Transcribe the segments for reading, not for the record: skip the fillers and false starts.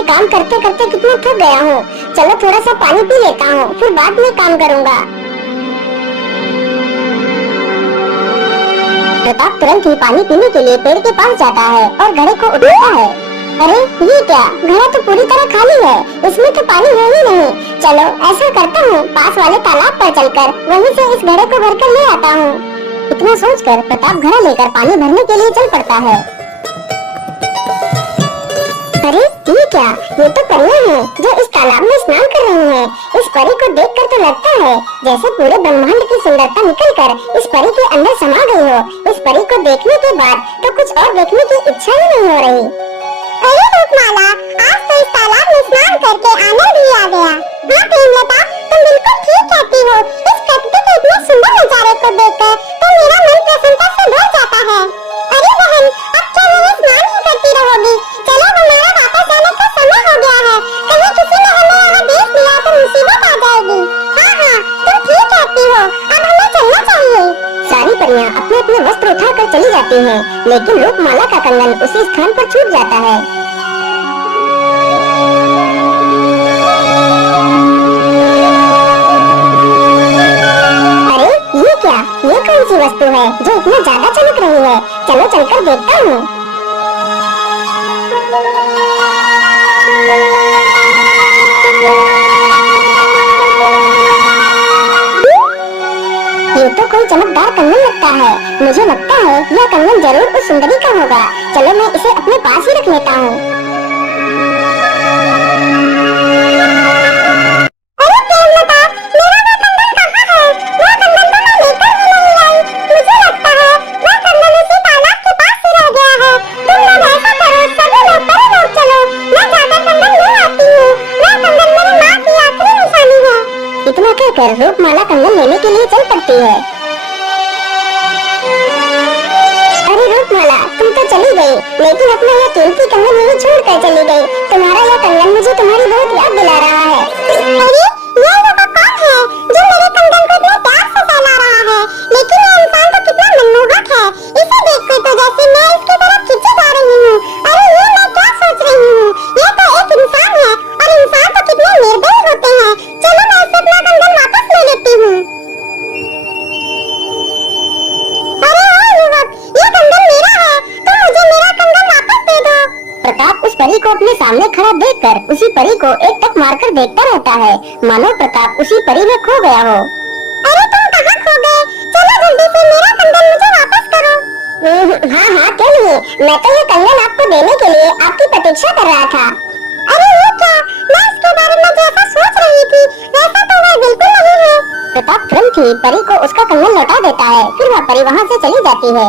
में काम करते करते कितना थक गया हूँ। चलो थोड़ा सा पानी पी लेता हूँ, फिर बाद में काम करूँगा। प्रताप तुरंत ही पानी पीने के लिए पेड़ के पास जाता है और घड़े को उठाता है। अरे ये क्या, घड़ा तो पूरी तरह खाली है, इसमें तो पानी है ही नहीं। चलो ऐसा करता हूँ, पास वाले तालाब पर चलकर वहीं से इस घड़े को भरकर ले आता हूँ। इतना सोचकर प्रताप घड़ा लेकर पानी भरने के लिए चल पड़ता है। अरे ये क्या, ये तो परियां हैं जो इस तालाब में स्नान कर रही हैं। इस परी को देखकर तो लगता है जैसे पूरे ब्रह्मांड की सुंदरता निकलकर इस परी के अंदर समा गई हो। इस परी को देखने के बाद तो कुछ और देखने की इच्छा ही नहीं हो रही। अरे रूपमाला, आज तो इस तालाब में स्नान करके आनंद ही आ गया। हाँ प्रेमलता, तुम बिल्कुल ठीक कहती हो। इस प्रकृति के इतने सुंदर नजारे को देखकर तो मेरा मन प्रसन्नता से भर जाता है। अरे बहन, अब क्या यही स्नान ही करती रहोगी? चलो हमारा वापस जाने का समय हो गया है। कहीं किसी ने हमें यहाँ देख लिया तो मुसीबत आ जाएगी। हाँ हाँ, तुम ठीक कहती हो, अब हमें चलना चाहिए। सारी परियां अपने अपने वस्त्र उठाकर चली जाती हैं, लेकिन रूपमाला का कंगन उसी स्थान पर छूट जाता है। अरे ये क्या, ये कौन सी वस्तु है जो इतना ज्यादा चमक रही है? चलो चलकर देखता हूँ। ये तो कोई चमकदार कंगन लगता है। मुझे लगता है यह कंगन जरूर उस सुंदरी का होगा। चलो मैं इसे अपने पास ही रख लेता हूँ। अरे प्रेमलता, मेरा वो कंगन कहाँ है? वो कंगन तो मैं लेकर ही नहीं आई। मुझे लगता है वो कंगन उसी तालाब के पास ही रह गया है। तुम लोग ऐसा करो, सभी लोग परे लोग चलो, मैं जाकर कंगन ले आती हूँ। वह कंगन मेरी माँ की आखिरी निशानी है। इतना कहकर रूपमाला कंगन लेने के लिए चल पड़ती है। अरे रूपमाला, तुम तो चली गई, लेकिन अपना यह कीमती कंगन यहीं छोड़ कर चली गई। तुम्हारा यह कंगन मुझे तुम्हारी बहुत याद दिला रहा है। अरे ये वो कौन है जो मेरे कंगन को इतने प्यार से फैला रहा है? लेकिन ये इंसान तो कितना मनमोहक है। इसे देखकर तो जैसे मैं इसकी तरफ खींची जा रही हूँ। अरे ये मैं क्या सोच रही हूँ? ये तो एक इंसान है, और इंसान तो कितने निर्दयी होते हैं। चलो मैं इसे अपना कंगन वापस ले लेती हूँ। अरे ओ युवक, ये कंगन मेरा है, तुम मुझे मेरा कंगन वापस दे दो। प्रताप उस परी को अपने सामने खड़ा देखकर उसी परी को एक टक मारकर देखता रहता है, मानो प्रताप उसी परी में खो गया हो। अरे तुम कहाँ खो गए? चलो जल्दी से मेरा कंगन मुझे वापस करो। हाँ हाँ क्यों नहीं, मैं तो ये कंगन आपको देने के लिए आपकी प्रतीक्षा कर रहा था। अरे ये क्या, मैं इसके बारे में जैसा सोच रही थी वैसा तो वह बिल्कुल नहीं है। प्रताप तुरंत ही परी को उसका कंगन लौटा देता है, फिर वह परी वहाँ से चली जाती है।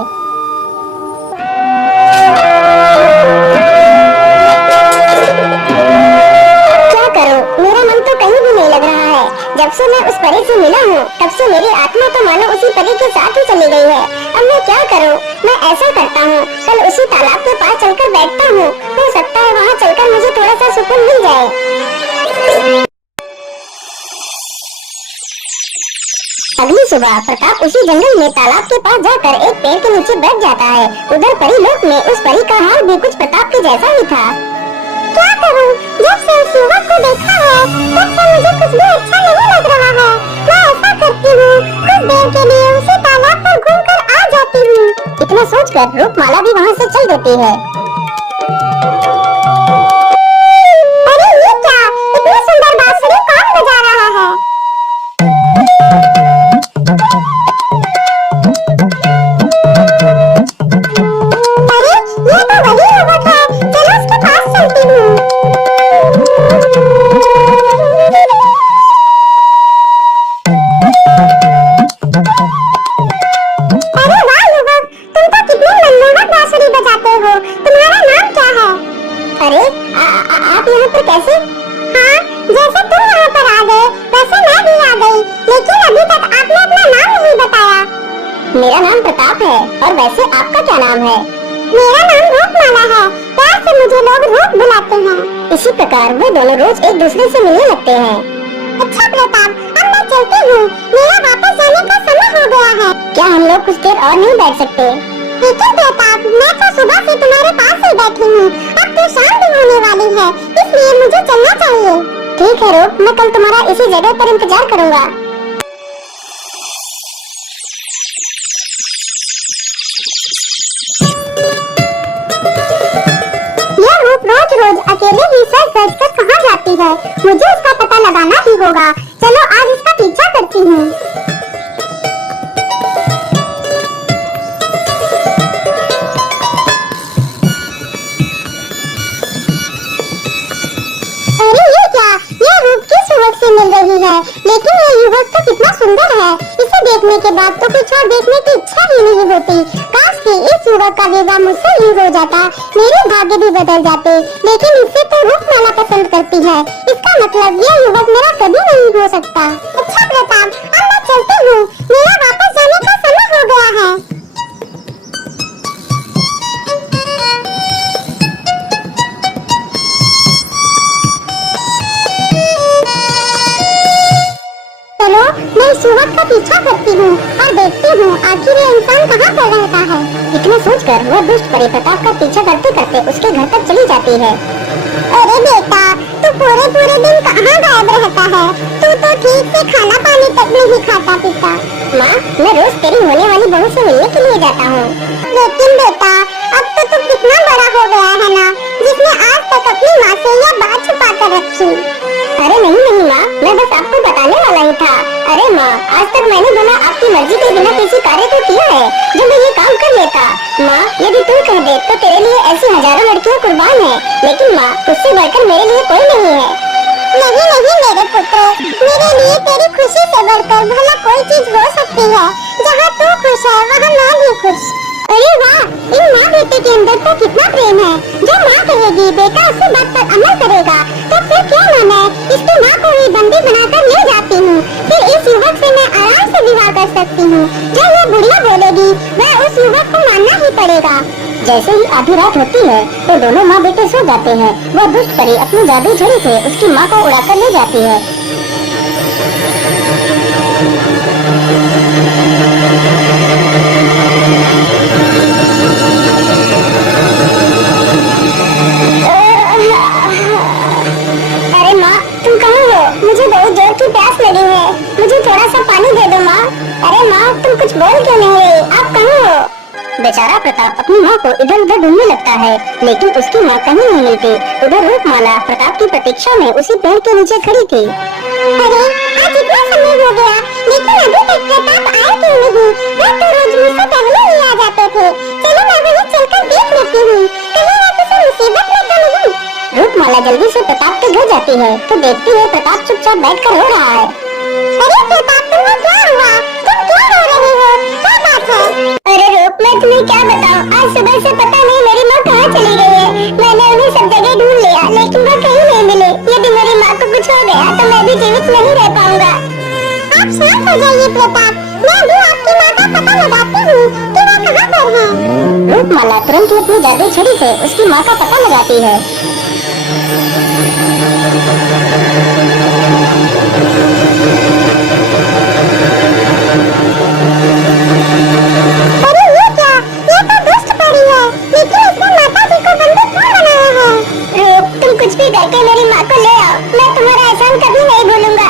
क्या करूं, मेरा मन तो कहीं भी नहीं लग रहा है। जब से मैं उस परी से मिला हूँ, तब से मेरी आत्मा तो मानो उसी परी के साथ ही चली गई है। अब मैं क्या करूं? मैं ऐसा करता हूँ, कल उसी तालाब के पास चलकर बैठता हूँ। हो सकता है वहाँ चलकर मुझे थोड़ा सा सुकून मिल जाए। अगली सुबह प्रताप उसी जंगल में तालाब के पास जाकर एक पेड़ के नीचे बैठ जाता है। उधर परी लोक में उस परी का हाल भी कुछ प्रताप के जैसा ही था। क्या करूं? जब से उस युवक को देखा है तब से मुझे कुछ भी अच्छा नहीं लग रहा है। मैं ऐसा करती हूँ, कुछ देर के लिए उसी तालाब पर घूमकर आ जाती हूँ। इतना सोचकर रूपमाला भी वहाँ से चल देती है। अरे ये क्या, इतनी सुंदर बांसुरी कौन बजा रहा है? अरे ये तो वही युवक है, चलो उसके पास चलती हूँ। अरे वाह युवक, तुम तो कितनी मनमोहक बांसुरी बजाते हो। तुम्हारा नाम क्या है? अरे आप यहाँ पर कैसे? हाँ, जैसे तुम यहाँ पर आ गए वैसे मैं भी आ गई, लेकिन अभी तक आपने अपना नाम नहीं बताया। मेरा नाम प्रताप है, और वैसे आपका क्या नाम है? मेरा नाम रूपमाला है, प्यार से मुझे लोग रूप बुलाते हैं। इसी प्रकार वो दोनों रोज एक दूसरे से मिलने लगते हैं। अच्छा प्रताप, अब मैं चलती हूँ, मेरा वापस जाने का समय हो गया है। क्या हम लोग कुछ देर और नहीं बैठ सकते? लेकिन प्रताप, मैं तो सुबह से तुम्हारे पास ही बैठी हूँ। अब तो शाम भी होने वाली है, इसलिए इसीलिए मुझे चलना चाहिए। ठीक है रूप, मैं कल तुम्हारा इसी जगह पर इंतजार करूंगा। यह रूप रोज रोज अकेले ही सज धज कर कहाँ जाती है, मुझे उसका पता लगाना ही होगा। चलो आज इसका पीछा करती हूँ। अरे ये क्या, यह रूप किस युवक से मिल रही है? लेकिन यह युवक तो कितना सुंदर है, इसे देखने के बाद तो कुछ और देखने की इच्छा ही नहीं होती। काश कि इस युवक का विवाह मुझसे ही हो जाता, मेरे भाग्य भी बदल जाते। लेकिन इससे तो रूपमाला पसंद करती है, इसका मतलब यह युवक मेरा कभी नहीं हो सकता। अच्छा प्रताप, अब मैं चलती हूँ, मेरा वापस जाने का समय हो गया है। चलो मैं इस युवक का पीछा करती हूँ और देखती हूँ आखिर ये इंसान कहाँ पर रहता है। इतना सोचकर वह दुष्ट परी प्रताप का पीछा करते करते उसके घर तक चली जाती है। अरे बेटा, तू पूरे पूरे दिन कहाँ गायब रहता है? तू तो ठीक से खाना पानी तक नहीं खाता पीता। माँ, मैं रोज तेरी होने वाली बहू से मिलने के लिए जाता हूँ। लेकिन बेटा, अब तो तू कितना बड़ा हो गया है ना, जिसने आज तक अपनी माँ से यह बात छुपा कर रखी। अरे नहीं नहीं माँ, मैं बस आपको बताने वाला ही था। अरे माँ, आज तक मैंने बिना आपकी मर्जी के बिना किसी कार्य को किया है जो मैं ये काम कर लेता। माँ, यदि तुम कह दे तो तेरे लिए ऐसी हजारों लड़कियाँ कुर्बान है, लेकिन माँ उससे बढ़कर मेरे लिए कोई नहीं है। नहीं नहीं मेरे पुत्र, मेरे लिए तेरी खुशी से बढ़कर भला कोई चीज हो सकती है। जहाँ तू खुश है वहाँ मैं भी खुश। अरे वाह, इन माँ बेटे के अंदर तो कितना प्रेम है। जो माँ कहेगी बेटा उसी बात पर अमल करेगा, तो फिर क्यों ना मैं इसकी माँ को ही बंदी बनाकर ले जाती हूँ। फिर इस युवक से मैं आराम से विवाह कर सकती हूँ। जो यह बुढ़िया बोलेगी वह उस युवक को मानना ही पड़ेगा। जैसे ही आधी रात होती है तो दोनों माँ बेटे सो जाते हैं। वह दुष्ट परी अपनी जादू छड़ी से उसकी माँ को उड़ाकर ले जाती है। अरे माँ, तुम कहाँ हो? मुझे बहुत जोर की प्यास लगी है, मुझे थोड़ा सा पानी दे दो माँ। अरे माँ, तुम कुछ बोल क्यों नहीं रही? आप कहाँ हो? बेचारा प्रताप अपनी माँ को इधर उधर ढूंढने लगता है, लेकिन उसकी माँ कहीं नहीं मिलती। उधर रूपमाला प्रताप की प्रतीक्षा में उसी पेड़ के नीचे खड़ी थी। अरे आज इतना समय हो गया, लेकिन अभी तक प्रताप आए क्यों नहीं? वह तो रोज मुझसे पहले ही आ जाते थे। चलो मैं वहीं चलकर देख लेती हूँ, कहीं वह किसी मुसीबत में तो नहीं। रूपमाला जल्दी से प्रताप के घर जाती है तो देखती है प्रताप चुपचाप बैठकर रो रहा है। अरे प्रताप, तुम्हें क्या हुआ? तुम क्यों रो रहे हो? क्या बात है? अरे रूप, मैं तुम्हें क्या बताऊं, आज सुबह से पता नहीं मेरी माँ कहाँ चली गई है। मैंने उन्हें सब जगह ढूंढ लिया, लेकिन वो कहीं नहीं मिली। यदि मेरी माँ को कुछ हो गया तो मैं भी जीवित नहीं रह पाऊंगा। आप शांत हो जाइए प्रताप, मैं भी आपकी माँ का पता लगाती हूँ कि वो कहाँ पर है। रूपमाला तुरंत ही अपनी जादू छड़ी से उसकी माँ का पता लगाती है। अरे ये क्या, ये तो दुष्ट परी है, लेकिन इसने माता जी को बंदी क्यों बनाया है? रूप, तुम कुछ भी करके मेरी माँ को ले आओ, मैं तुम्हारा एहसान कभी नहीं भूलूंगा।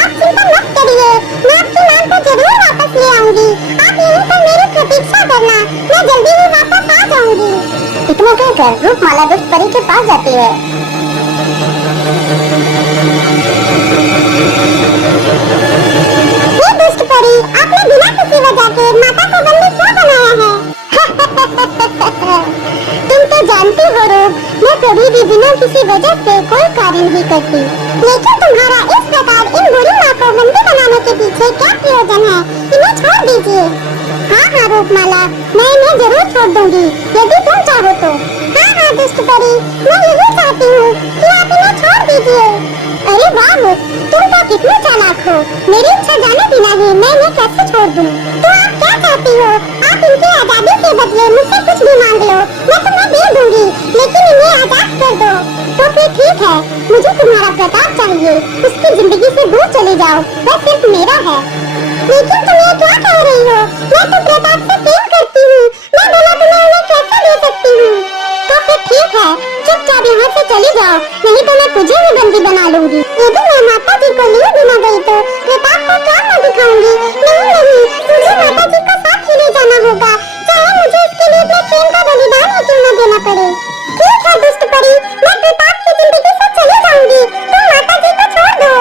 आप चिंता मत करिए, मैं आपकी माँ को जरूर वापस ले आऊंगी। आप यहीं पर मेरी प्रतीक्षा करना, मैं जल्दी ही वापस आ जाऊंगी। इतना कहकर रूपमाला दुष्ट परी के पास जाती है। ये दुष्ट परी, आपने बिना किसी वजह के माता को बंदी क्यों बनाया है? तुम तो जानती हो रूप, मैं कभी भी बिना किसी वजह से कोई कार्य नहीं करती। लेकिन तुम्हारा इस प्रकार इन बुरी माँ को बंदी बनाने के पीछे क्या प्रयोजन है? इन्हें छोड़ दीजिए। हाँ हाँ रूपमाला, मैं इन्हें जरूर छोड़ दूंगी, यदि तुम चाहो तो। हाँ हाँ दुष्ट परी, मैं यही चाहती हूँ कि आप इन्हें छोड़ दीजिए। अरे वाह रूप, तुम तो कितने चालाक हो। मेरी इच्छा जाने बिना ही मैं इन्हें कैसे छोड़ दूं? तो आप क्या चाहती हो? आप इनकी आजादी के बदले मुझसे कुछ भी मांग लो, मैं तुम्हें दे दूंगी, लेकिन इन्हें आजाद कर दो। तो फिर ठीक है, मुझे तुम्हारा प्रताप चाहिए, उसकी जिंदगी से दूर चले जाओ, वह सिर्फ मेरा है। लेकिन तुम ये क्या कह रही हो? मैं तो प्रताप से प्रेम करती हूँ, मैं भला तुम्हें उन्हें कैसे दे सकती हूँ? तो फिर ठीक है, चुपचाप यहाँ से चली जाओ, नहीं तो मैं तुझे भी बंदी बना लूंगी। यदि मैं माता जी को लिए बिना गई तो प्रताप को क्या मैं दिखाऊंगी? नहीं नहीं, मुझे माता जी को साथ ही ले जाना होगा, चाहे मुझे इसके लिए अपने प्रेम का बलिदान ही क्यों न देना पड़े। ठीक है दुष्ट परी, मैं प्रताप की जिंदगी से चली जाऊंगी, तुम माता जी को छोड़ दो।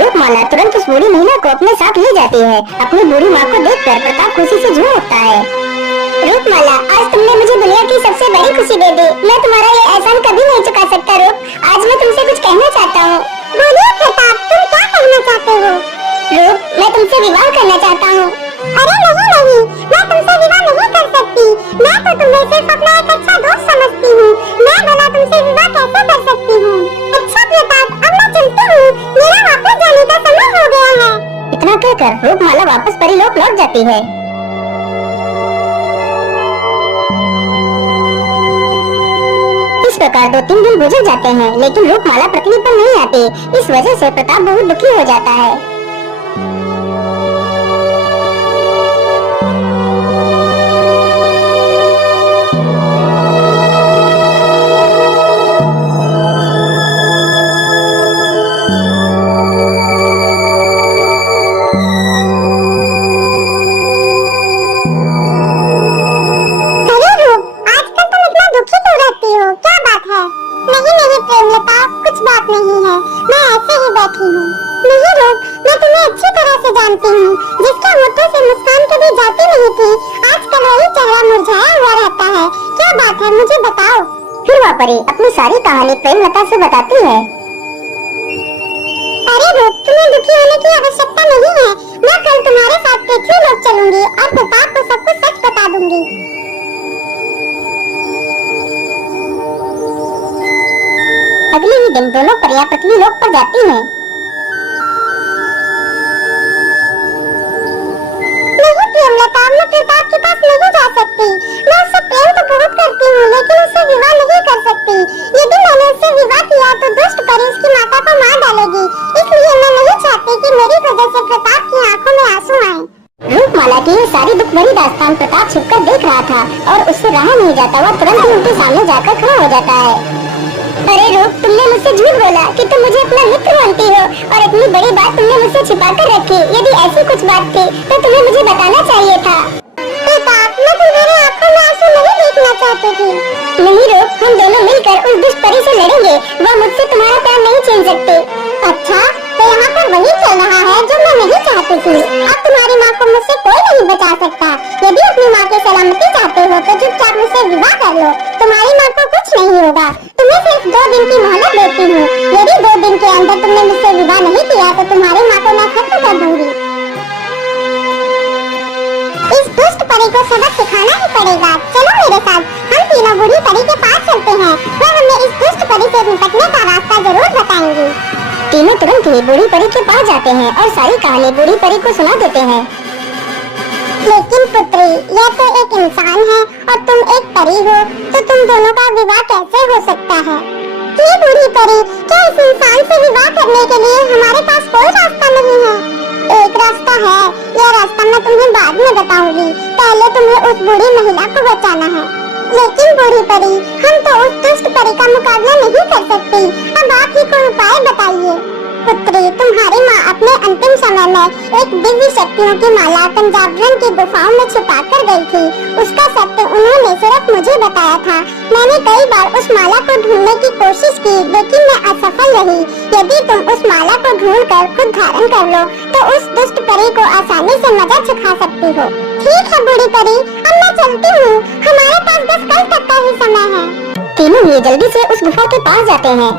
रूपमाला तुरंत उस बूढ़ी महिला को अपने साथ ले जाती है। अपनी बूढ़ी माँ को देखकर प्रताप खुशी से झूम उठता है। रूपमाला, आज तुमने मुझे दुनिया की सबसे बड़ी खुशी दे दी। मैं तुम्हारा ये एहसान कभी नहीं चुका सकता। रूप, आज मैं तुमसे कुछ कहना चाहता हूँ। बोलिए प्रताप, तुम क्या कहना चाहते हो? रूप, मैं तुमसे विवाह करना चाहता हूँ। अरे नहीं नहीं, मैं तुमसे विवाह नहीं कर सकती। मैं तो तुम्हें सिर्फ अपना एक अच्छा दोस्त समझती हूँ। मैं भला तुमसे विवाह कैसे कर सकती हूँ? अच्छा प्रताप, अब मैं चलती हूँ, मेरा वापस जाने का समय हो गया है। इतना कहकर रूपमाला वापस परीलोक लौट जाती है। इस प्रकार 2-3 दिन गुजर जाते हैं, लेकिन रूपमाला पृथ्वी पर नहीं आती। इस वजह से प्रताप बहुत दुखी हो जाता है। मुझे बताओ। फिर वह परी अपनी सारी कहानी प्रेमलता से बताती है। अरे रूप, तुम्हें दुखी होने की आवश्यकता नहीं है। मैं कल तुम्हारे साथ पृथ्वी लोक चलूंगी और प्रताप को सब कुछ सच बता दूंगी। अगले ही दिन दोनों परियां पृथ्वी लोक पर जाती हैं। नहीं प्रेमलता, मैं प्रताप के पास नहीं जा सकती। मैं उससे प्रेम तो बहुत करती हूँ, लेकिन उससे विवाह नहीं कर सकती। यदि मैंने उससे विवाह किया तो दुष्ट परी उसकी माता को मार डालेगी। इसलिए मैं नहीं चाहती कि मेरी वजह से प्रताप की आंखों में आंसू आए। रूपमाला की ये सारी दुख भरी दास्तान प्रताप छुपकर देख रहा था और उससे रहा नहीं जाता। वह तुरंत ही उनके सामने जाकर खड़ा हो जाता है। अरे रूप, तुमने मुझसे झूठ बोला कि तुम मुझे अपना मित्र मानती हो और इतनी बड़ी बात तुमने मुझसे छिपा कर रखी। यदि ऐसी कुछ बात थी तो तुम्हें मुझे बताना चाहिए था। प्रताप, मैं तुम्हारी आंखों में आंसू नहीं देखना चाहती थी। नहीं रूप, हम दोनों मिलकर उस दुष्ट परी से लड़ेंगे। वह मुझसे तुम्हारा प्यार नहीं छीन सकते। अच्छा, तो यहाँ पर वही चल रहा है जो मैं नहीं चाहती थी। अब तुम्हारी माँ को मुझसे कोई नहीं बचा सकता। यदि अपनी माँ की सलामती चाहते हो तो चुपचाप मुझसे विवाह कर लो। तुम्हारी माँ को कुछ नहीं होगा। तुम्हें सिर्फ 2 दिन की मोहलत देती हूँ। यदि 2 दिन के अंदर तुमने मुझसे विवाह नहीं किया तो तुम्हारी माँ को मैं खत्म कर दूंगी। इस दुष्ट परी को सबक सिखाना ही पड़ेगा। चलो मेरे साथ, हम तीनों बूढ़ी परी के पास चलते हैं। वह हमें इस दुष्ट परी से निपटने का रास्ता जरूर बताएंगी। तीनों तुरंत ही बूढ़ी परी के पास जाते हैं और सारी कहानी बूढ़ी परी को सुना देते हैं। लेकिन पुत्री, यह तो एक इंसान है और तुम एक परी हो, तो तुम दोनों का विवाह कैसे हो सकता है? ये बूढ़ी परी, क्या इस इंसान से विवाह करने के लिए हमारे पास कोई रास्ता नहीं है? एक रास्ता है, यह रास्ता मैं तुम्हें बाद में बताऊंगी। पहले तुम्हें उस बूढ़ी महिला को बचाना है। लेकिन बूढ़ी परी, हम तो उस दुष्ट परी का मुकाबला नहीं कर सकती। अब आप ही कोई उपाय बताइए। पुत्री, तुम्हारी माँ अपने अंतिम समय में एक दिव्य शक्तियों की माला पंजाबरन की गुफाओं में छुपा कर गई थी। उसका सत्य उन्होंने सिर्फ मुझे बताया था। मैंने कई बार उस माला को ढूंढने की कोशिश की, लेकिन मैं असफल रही। यदि तुम उस माला को ढूंढकर खुद धारण कर लो तो उस दुष्ट परी को आसानी से मजा चखा सकती हो। ठीक है बूढ़ी परी, अब मैं चलती हूँ। हमारे पास बस कल तक का ही समय है। तीनों ही जल्दी से उस गुफा के पास जाते हैं।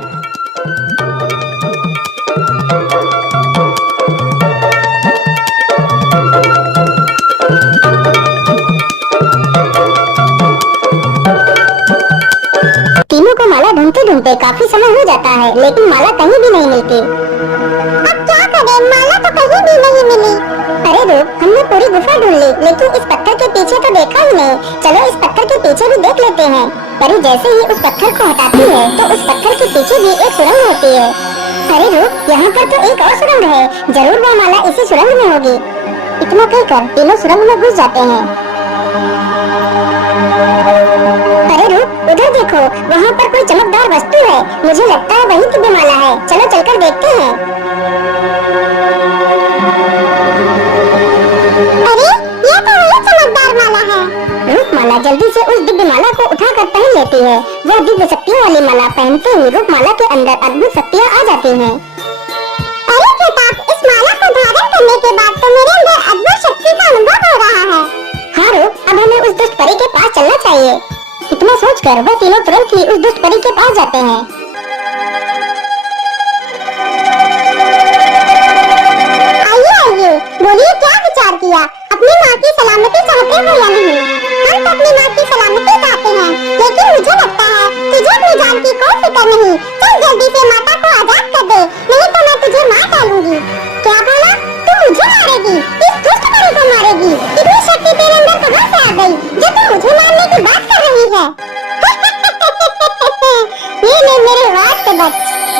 तीनों को माला ढूंढते ढूंढते काफी समय हो जाता है, लेकिन माला कहीं भी नहीं मिलती। अब क्या करें, माला तो कहीं भी नहीं मिली। अरे रूप, हमने पूरी गुफा ढूंढ ली, लेकिन इस पत्थर के पीछे तो देखा ही नहीं। चलो इस पत्थर के पीछे भी देख लेते हैं। परी जैसे ही उस पत्थर को हटाती है तो उस पत्थर के पीछे भी एक सुरंग होती है। अरे रूप, यहाँ पर तो एक और सुरंग है। जरूर वह माला इसी सुरंग में होगी। इतना कहकर तीनों सुरंग में घुस जाते हैं। अरे रूप, उधर देखो, वहाँ पर कोई चमकदार वस्तु है। मुझे लगता है वही दिव्य माला है। चलो चलकर देखते हैं। अरे ये तो वही चमकदार माला है। रूपमाला जल्दी से उस दिव्य माला को उठाकर पहन लेती है। वह दिव्य शक्तियों वाली माला पहनते ही रूपमाला के अंदर अद्भुत शक्तियाँ आ जाती हैं। अरे प्रताप, इस माला को धारण करने के बाद तो मेरे अंदर अद्भुत शक्ति का अनुभव हो रहा है। हाँ रूप, अब हमें उस दुष्ट परी के पास चलना चाहिए। इतना सोचकर वह तीनों तुरंत ही उस दुष्ट परी के पास जाते हैं। आइए आइए, बोलिए क्या विचार किया? अपनी माँ की सलामती चाहते हो या नहीं? हम तो अपनी माँ की सलामती चाहते हैं, लेकिन मुझे लगता है तुझे अपनी जान की कोई फिक्र नहीं। चल जल्दी से माता को आजाद कर दे, नहीं तो मैं तुझे मार डालूंगी। क्या बोला? तू मुझे मारेगी? इस दुष्ट परी को मारेगी? इतनी शक्ति तेरे अंदर कहाँ से आ गई जो तू मुझे मारने की बात कर रही है? ये ले मेरे वार से बच।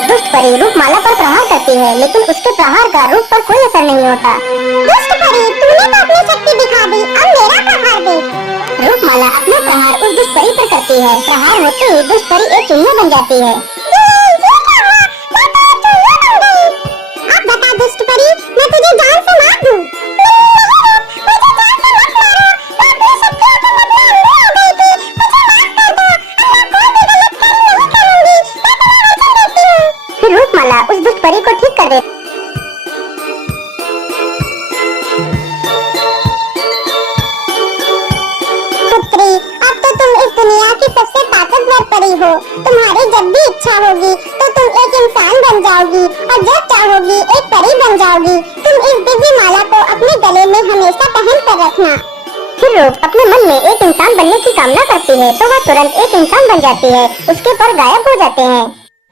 दुष्ट परी रूपमाला पर प्रहार करती है, लेकिन उसके प्रहार का रूप पर कोई असर नहीं होता। दुष्ट परी, तूने तो अपनी शक्ति दिखा दी, अब मेरा प्रहार दे। रूपमाला अपना प्रहार उस दुष्ट परी पर करती है। प्रहार होते ही दुष्ट परी एक चुन्नी बन जाती है। अब बता दुष्ट परी, मैं तुझे जान से मार दूं? फिर रूपमाला उस दुष्ट परी को ठीक कर देती। पुत्री, अब तो तुम इस दुनिया की सबसे ताकतवर परी हो। तुम्हारी जब भी इच्छा होगी तो तुम एक इंसान बन जाओगी और जब चाहोगी एक परी बन जाओगी। तुम इस दिव्य माला को अपने गले में हमेशा पहन कर रखना। फिर रूप अपने मन में एक इंसान बनने की कामना करती है, तो वह तुरंत एक इंसान बन जाती है। उसके पर गायब हो जाते हैं।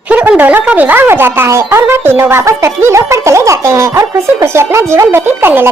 फिर उन दोनों का विवाह हो जाता है और वह तीनों वापस पृथ्वी लोक पर चले जाते हैं और खुशी खुशी अपना जीवन व्यतीत करने लगते हैं।